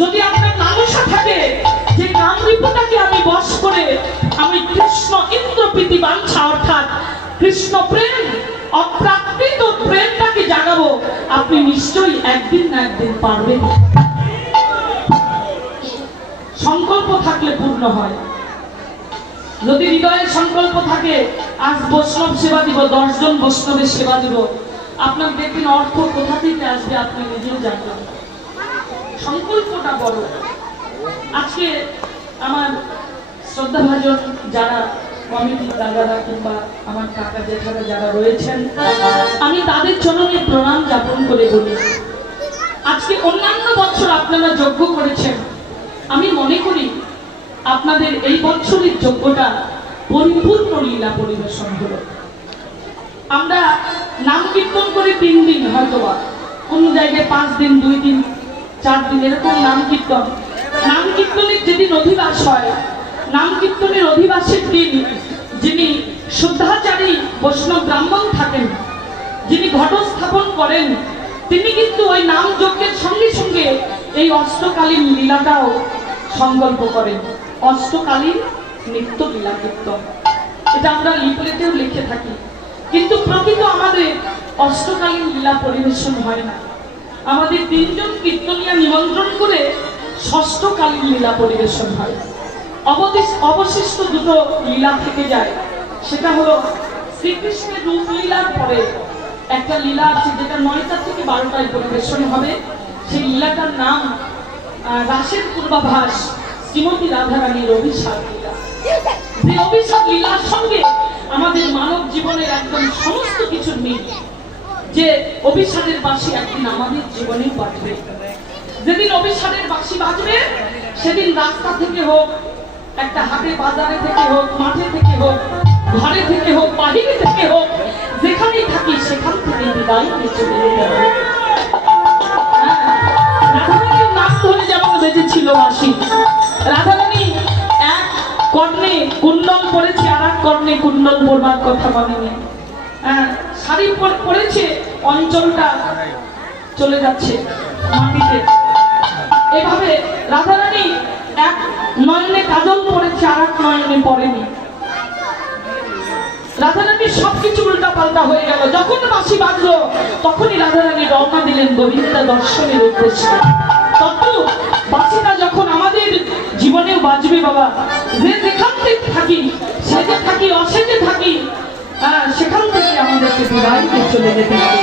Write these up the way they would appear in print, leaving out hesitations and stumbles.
যদি আপনার লালসা থাকে যে কামরূপটাকে আমি বশ করে আমি কৃষ্ণ ইন্দ্রপ্রীতি বাঞ্ছা অর্থাৎ কৃষ্ণ প্রেম অপ্রাকৃত প্রেমটাকে জাগাবো, আপনি নিশ্চয়ই একদিন না একদিন পারবেন। সংকল্প থাকলে পূর্ণ হয়। যদি হৃদয়ে সংকল্প থাকে আজ বৈষ্ণব সেবা দিব, 10 জন বৈষ্ণবের সেবা দিব, আপনার দেখবেন অর্থ কোথা থেকে আসবে আপনি নিজেও জানবেন। সংকল্পটা বড়। আজকে আমার শ্রদ্ধাভাজন যারা কমিটির দাদারা কিংবা আমার কাকা জেঠারা যারা রয়েছেন, আমি তাদের চরণে প্রণাম জ্ঞাপন করে বলি, আজকে অন্যান্য বছর আপনারা যজ্ঞ করেছেন, আমি মনে করি আপনাদের এই বছরের যজ্ঞটা পরিপূর্ণ লীলা পরিবেশন হলো। আমরা নাম কীর্তন করে 3 দিন, হয়তোবা কোনো জায়গায় 5 দিন, 2 দিন, 4 দিন এরকম নাম কীর্তন। নাম কীর্তনের যেদিন অধিবাস হয়, নাম কীর্তনের অধিবাসের দিন যিনি শুদ্ধাচারী বৈষ্ণব ব্রাহ্মণ থাকেন, যিনি ঘট স্থাপন করেন, তিনি কিন্তু ওই নাম যজ্ঞের সঙ্গে সঙ্গে এই অষ্টকালীন লীলাটাও সংকল্প করেন। অষ্টকালীন নিত্য লীলা কীর্তন, এটা আমরা লিফলেটেও লিখে থাকি, কিন্তু প্রকৃত আমাদের অষ্টকালীন লীলা পরিবেশন হয় না। আমাদের 3 জন কীর্তনিয়া নিমন্ত্রণ করে ষষ্ঠকালীন লীলা পরিবেশন হয়। অবশিষ্ট 2টো লীলা থেকে যায়, সেটা হলো শ্রীকৃষ্ণের রূপলীলার পরে একটা লীলা আছে যেটা 9টা থেকে 12টায় পরিবেশন হবে। সেই লীলাটার নাম রাসের পূর্বাভাস শ্রীমতী রাধারানীর অভিশাপ লীলা। যে অভিশাপ লীলার সঙ্গে আমাদের মানব জীবনের একদম সমস্ত কিছুর মিল, যে অভিশাপের বাঁশি একদিন আমাদের জীবনে বাজবে। যেদিন অভিশাপের বাঁশি বাজবে সেদিন রাস্তা থেকে হোক, একটা হাটে বাজারে থেকে হোক, মাঠে থেকে হোক, ঘরে থেকে হোক, বাহিরে থেকে হোক, যেখানেই থাকি সেখান থেকে বিদায় নিয়ে চলে যেতে হবে। রাধারানীর নাম ধরে যেমন বেজেছিল বাঁশি, রাধারানী এক কর্ণে কুণ্ডল পরেছে, আর এক কর্ণে কুণ্ডল পরবার কথা বলেনি। শাড়ি পরেছে, অঞ্চলটা চলে যাচ্ছে মাটিতে। এভাবে রাধারানী এক নয়নে কাজল পরেছে, আর এক নয়নে পরেনি। রাধারানীর সবকিছু উল্টা পাল্টা হয়ে গেল। যখন বাঁশি বাজলো তখনই রাধারানী রওনা দিলেন গোবিন্দ দর্শনের উদ্দেশ্যে। তত বাঁশিটা যখন আমাদের জীবনেও বাজবে বাবা, যে যেখান থেকে থাকি, সেজে থাকি অসেজে থাকি, সেখান থেকে আমাদেরকে বিদায় নিয়ে চলে যেতে হবে।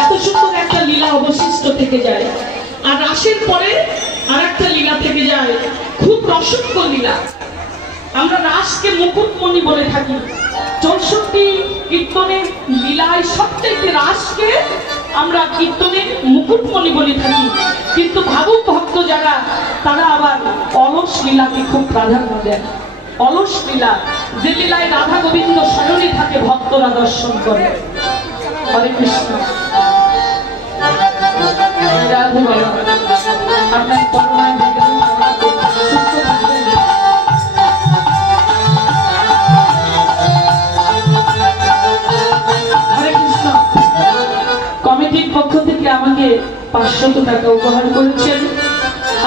এত সুন্দর একটা লীলা অবশিষ্ট থেকে যায়। আর রাসের পরে আর একটা লীলা থেকে যায়, খুব রসজ্ঞ লীলা। আমরা রাসকে মুকুটমণি বলে থাকি। 64 কীর্তনের লীলায় সবচেয়ে রাসকে আমরা কীর্তনে মুকুটমণি বলে থাকি, কিন্তু ভাবুক ভক্ত যারা, তারা আবার অলস লীলাকে খুব প্রাধান্য দেন। অলস লীলা, যে লীলায় রাধা গোবিন্দ শয়নে থাকে, ভক্তরা দর্শন করে। হরে কৃষ্ণ। আপনার করুণায় সুস্থ থাকবেন। হরে কৃষ্ণ। কমিটির পক্ষ থেকে আমাকে 500 টাকা উপহার করেছেন,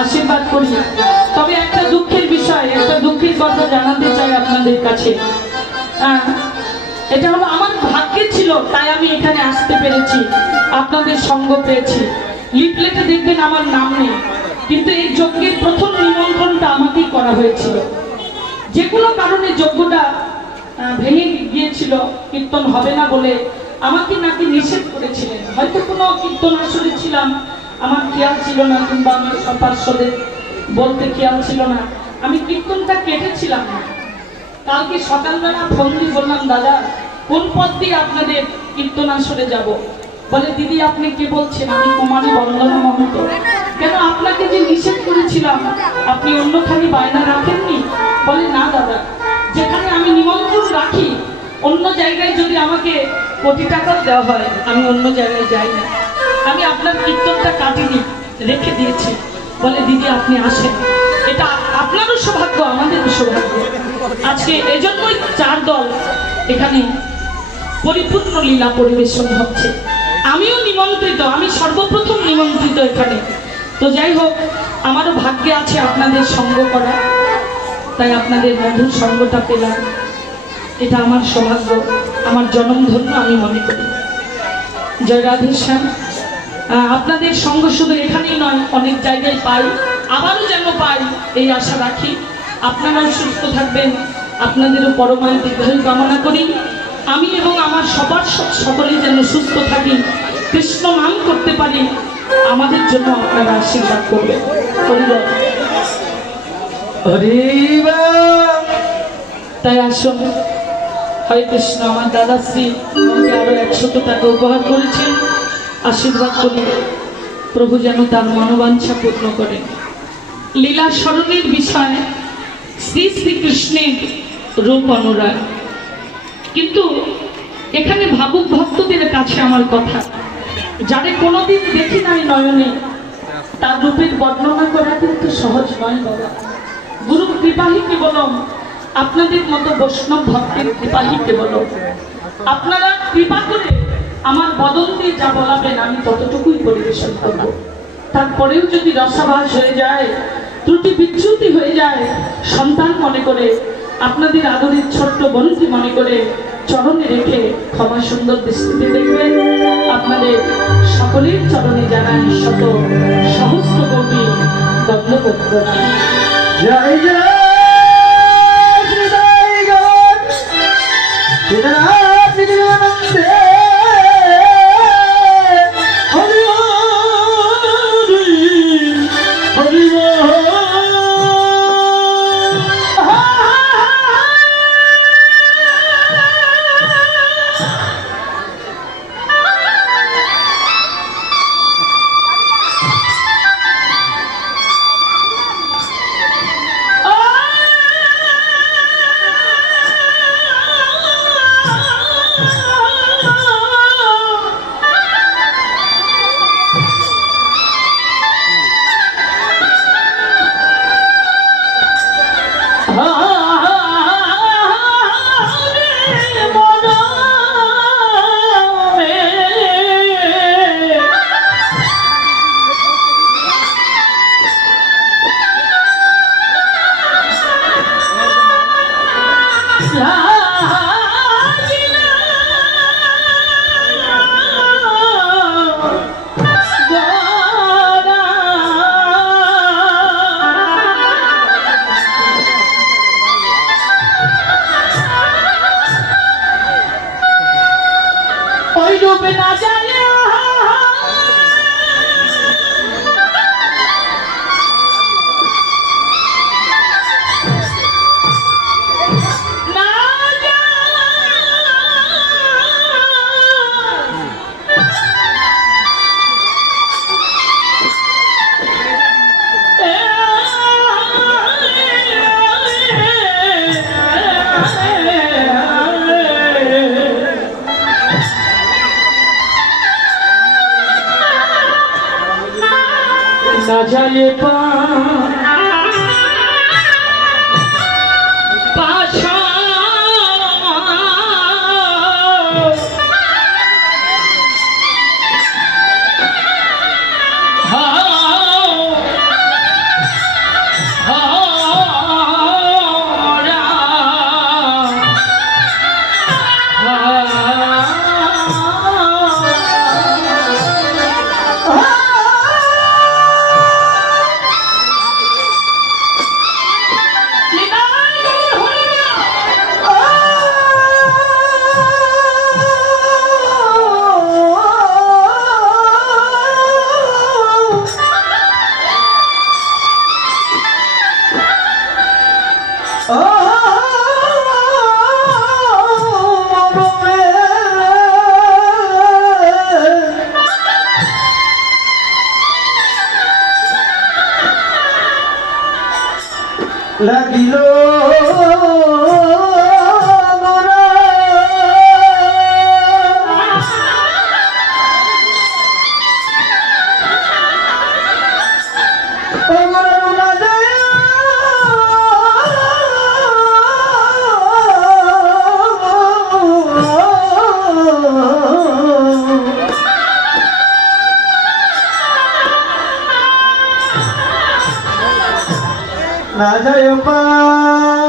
আশীর্বাদ করি। তবে একটা দুঃখের বিষয়, একটা দুঃখের কথা জানাতে চাই আপনাদের কাছে। এটা হলো আমার ভাগ্যে ছিল, তাই আমি এখানে আসতে পেরেছি, আপনাদের সঙ্গ পেয়েছি। লিফলেটে দেখবেন আমার নাম নেই, কিন্তু এই যজ্ঞের প্রথম নিমন্ত্রণটা আমাকেই করা হয়েছিল। যে কোনো কারণে যজ্ঞটা ভেঙে গিয়েছিল, কীর্তন হবে না বলে আমাকে নাকি নিষেধ করেছিলেন। হয়তো কোনো কীর্তন আসরে ছিলাম, আমার খেয়াল ছিল না, কিংবা আমার সপার্শ্বদের বলতে খেয়াল ছিল না, আমি কীর্তনটা কেটেছিলাম না। কালকে সকালবেলা ফোন দিয়ে বললাম, দাদা কোন পথ দিয়ে আপনাদের কীর্তন আসরে যাব? বলে, দিদি আপনি কে বলছেন? আমি কুমারী বন্দনা মহন্ত। কেন, আপনাকে যে নিষেধ করেছিলাম আপনি অন্যখানে বায়না রাখেননি? বলে, না দাদা, যেখানে আমি নিমন্ত্রণ রাখি অন্য জায়গায় যদি আমাকে কোটি টাকা দেওয়া হয় আমি অন্য জায়গায় যাই না। আমি আপনার কীর্তনটা কাটিনি, রেখে দিয়েছি। বলে, দিদি আপনি আসেন। এটা আপনারও সৌভাগ্য, আমাদেরও সৌভাগ্য। আজকে এজন্যই 4 দল এখানে পরিপূর্ণ লীলা পরিবেশন হচ্ছে। আমিও নিমন্ত্রিত, আমি সর্বপ্রথম নিমন্ত্রিত এখানে। তো যাই হোক, আমারও ভাগ্যে আছে আপনাদের সঙ্গ করা, তাই আপনাদের মধুর সঙ্গটা পেলাম। এটা আমার সৌভাগ্য, আমার জনমধন্য আমি মনে করি। জয় রাধে শ্যাম। আপনাদের সঙ্গ শুধু এখানেই নয়, অনেক জায়গায় পাই, আবারও যেন পাই এই আশা রাখি। আপনারাও সুস্থ থাকবেন, আপনাদেরও পরমায়ু দীর্ঘায়ু কামনা করি। আমি এবং আমার সবার সকলেই যেন সুস্থ থাকি, কৃষ্ণ নাম করতে পারি, আমাদের জন্য আপনারা আশীর্বাদ করবেন। তাই আসুন, হরে কৃষ্ণ। আমার দাদাশ্রী আমাকে আরো 100 টাকা উপহার করেছেন, আশীর্বাদ করি প্রভু যেন তার মনোবাঞ্ছা পূর্ণ করেন। লীলা স্মরণের বিষয় শ্রী শ্রীকৃষ্ণের রূপ অনুরাগ। কিন্তু এখানে ভাবুক ভক্তদের কাছে আমার কথা, যারে কোনোদিন দেখি নাই নয়নে, তার রূপের বর্ণনা করা কিন্তু সহজ নয় বাবা। গুরু কৃপাহি কেবলম, আপনাদের মতো বৈষ্ণব ভক্তের কৃপাহি কেবলম। আপনারা কৃপা করে আমার বদল দিয়ে যা বলাবেন আমি ততটুকুই পরিবেশন করব। তারপরেও যদি রসাভাস হয়ে যায়, ত্রুটি বিচ্যুতি হয়ে যায়, সন্তান মনে করে, আপনাদের আদরের ছোট্ট বন্ধু মনে করে চরণে রেখে ক্ষমা সুন্দর দৃষ্টিতে দেখবেন। আপনাদের সকলের চরণে জানাই শত সহস্র কোটি দণ্ডবোধ প্রণাম। জয় জয় না জানে না যায় পাশা না যায় পার